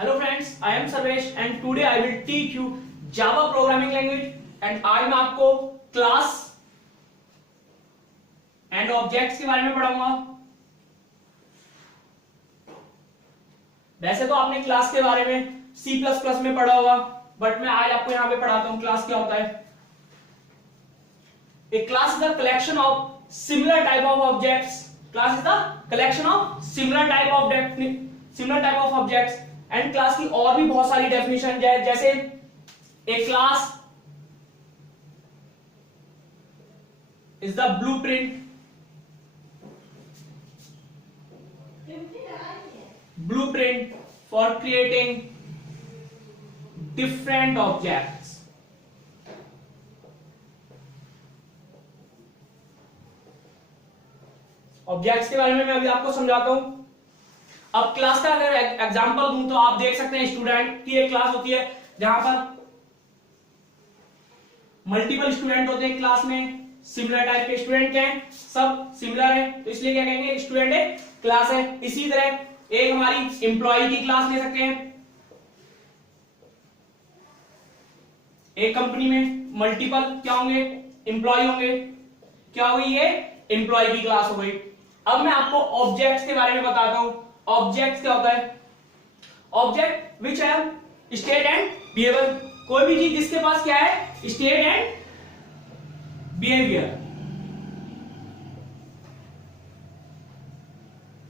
Hello friends, I am Sarvesh and today I will teach you Java programming language and आज मैं आपको class and objects के बारे में पढ़ाऊंगा। वैसे तो आपने क्लास के बारे में C++ में पढ़ा होगा, बट मैं आज आपको यहाँ पे पढ़ाता हूँ क्लास क्या होता है। A class is a collection of similar type of objects. Class is the collection of similar type of objects. And class की और भी बहुत सारी डेफिनेशन है, जैसे a class is the blueprint for creating different objects. Objects के बारे में मैं अभी आपको समझाता हूं। अब क्लास का अगर एग्जांपल दूं तो आप देख सकते हैं स्टूडेंट की एक क्लास होती है जहां पर मल्टीपल स्टूडेंट होते हैं क्लास में। सिमिलर टाइप के स्टूडेंट क्या हैं, सब सिमिलर हैं, तो इसलिए क्या कहेंगे स्टूडेंट एक क्लास है। इसी तरह एक हमारी एम्प्लॉय की क्लास ले सकते हैं। एक कंपनी में मल्टीपल क्या होंगे, एम्प्लॉय होंगे, क्या होगी ये एम्प्लॉय की क्लास हो गई। अब मैं आपको ऑब्जेक्ट्स के बारे में बताता हूं। ऑब्जेक्ट क्या होता है, object which have state and behaviour. कोई भी चीज जिसके पास क्या है, state and behaviour,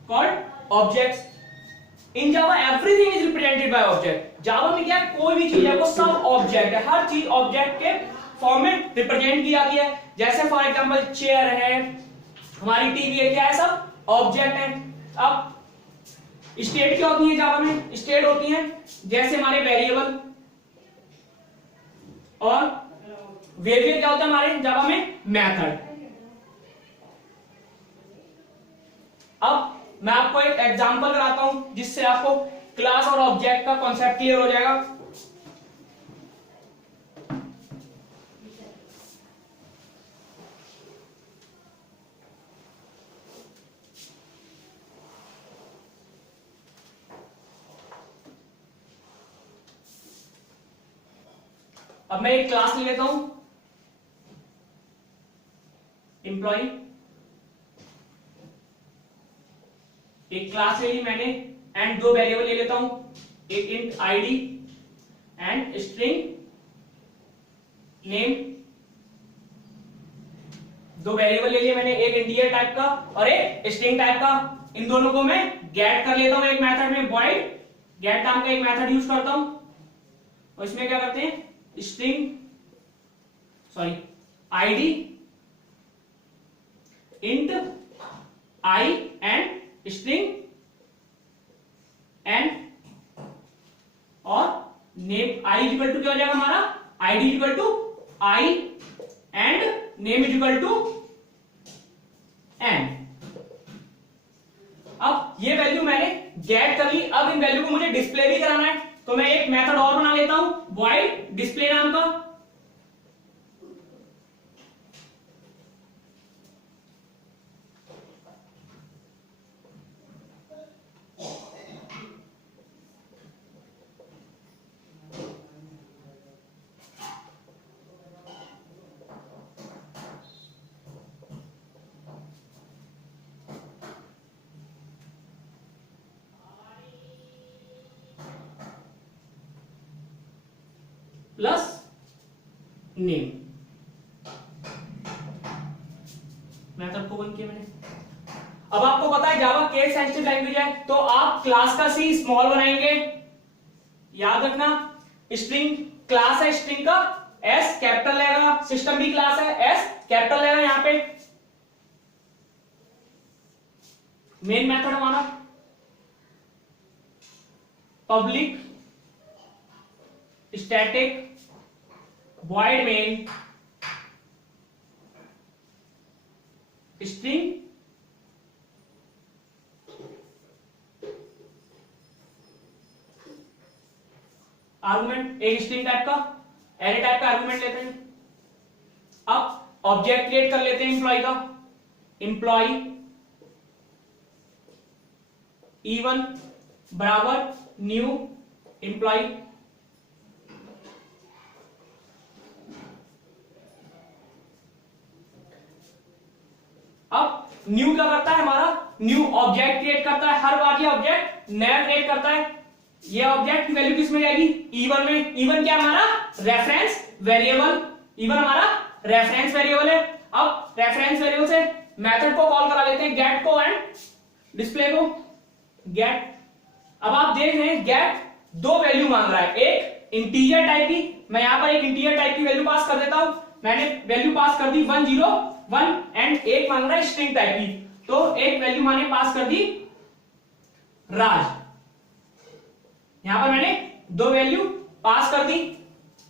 called objects. In Java everything is represented by object. Java में क्या है, कोई भी चीज है वो सब ऑब्जेक्ट है, हर चीज ऑब्जेक्ट के फॉर्म में रिप्रेजेंट की जाती है। जैसे फॉर एग्जांपल चेयर है, हमारी टीवी है, क्या है, सब ऑब्जेक्ट है। अब स्टेट क्या होती है जावा में, स्टेट होती है जैसे हमारे वेरिएबल, और वेरिएबल क्या होता है हमारे जावा में, मेथड। अब मैं आपको एक एग्जांपल कराता हूं जिससे आपको क्लास और ऑब्जेक्ट का कॉन्सेप्ट क्लियर हो जाएगा। अब मैं एक क्लास ले लेता हूं एम्प्लॉय। एक क्लास ले ली मैंने एंड दो वेरिएबल ले लेता हूं, एक int ID and string name. दो वेरिएबल ले लिए मैंने, एक इंटीजर टाइप का और एक स्ट्रिंग टाइप का। इन दोनों को मैं गेट कर लेता हूं एक मेथड में, वॉइड गेट नाम का एक मेथड यूज करता हूं, और इसमें क्या करते हैं, ID int I and string and और नेम। आई इक्वल टू क्या हो जाएगा हमारा, ID equal to I and name equal to N. अब ये वैल्यू मैंने गेट कर ली। अब इन वैल्यू को मुझे डिस्प्ले भी कराना है, तो मैं एक मेथड और बना लेता हूं, वॉइड डिस्प्ले नाम का। प्लस नेम, मेथड को बंद किया मैंने। अब आपको पता है जावा केस सेंसिटिव लैंग्वेज है, तो आप क्लास का सी स्मॉल बनाएंगे। याद रखना, स्ट्रिंग क्लास है, स्ट्रिंग का एस कैपिटल लेगा, सिस्टम भी क्लास है, एस कैपिटल लेगा। यहां पे मेन मेथड हमारा public static void main string argument, एक स्ट्रिंग टाइप का एरे टाइप का आर्गुमेंट लेते हैं। अब ऑब्जेक्ट क्रिएट कर लेते हैं एम्प्लॉय का, एम्प्लॉय E1 बराबर न्यू एम्प्लॉय। अब न्यू क्या करता है हमारा, न्यू ऑब्जेक्ट क्रिएट करता है, हर बार ये ऑब्जेक्ट नया क्रिएट करता है। ये ऑब्जेक्ट की वैल्यू किस में जाएगी, E1 में। E1 क्या हमारा रेफरेंस वेरिएबल, E1 हमारा रेफरेंस वेरिएबल है। अब रेफरेंस वेरिएबल से मेथड को कॉल करा लेते हैं, गेट को एंड डिस्प्ले को, गेट। अब आप देख रहे हैं गेट दो वैल्यू मांग रहा है, एक इंटीजर टाइप की, मैं यहां पर एक इंटीजर टाइप की वैल्यू पास कर देता हूं, मैंने वैल्यू पास कर दी 101 एंड एक मांग रहा है स्ट्रिंग टाइप की, तो एक वैल्यू मैंने पास कर दी राज। यहां पर मैंने दो वैल्यू पास कर दी।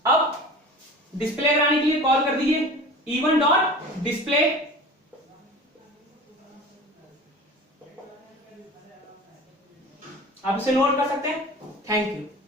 अब डिस्प्ले कराने के लिए कॉल कर दीजिए E1 डॉट डिस्प्ले। आप इसे नोट कर सकते हैं। Thank you.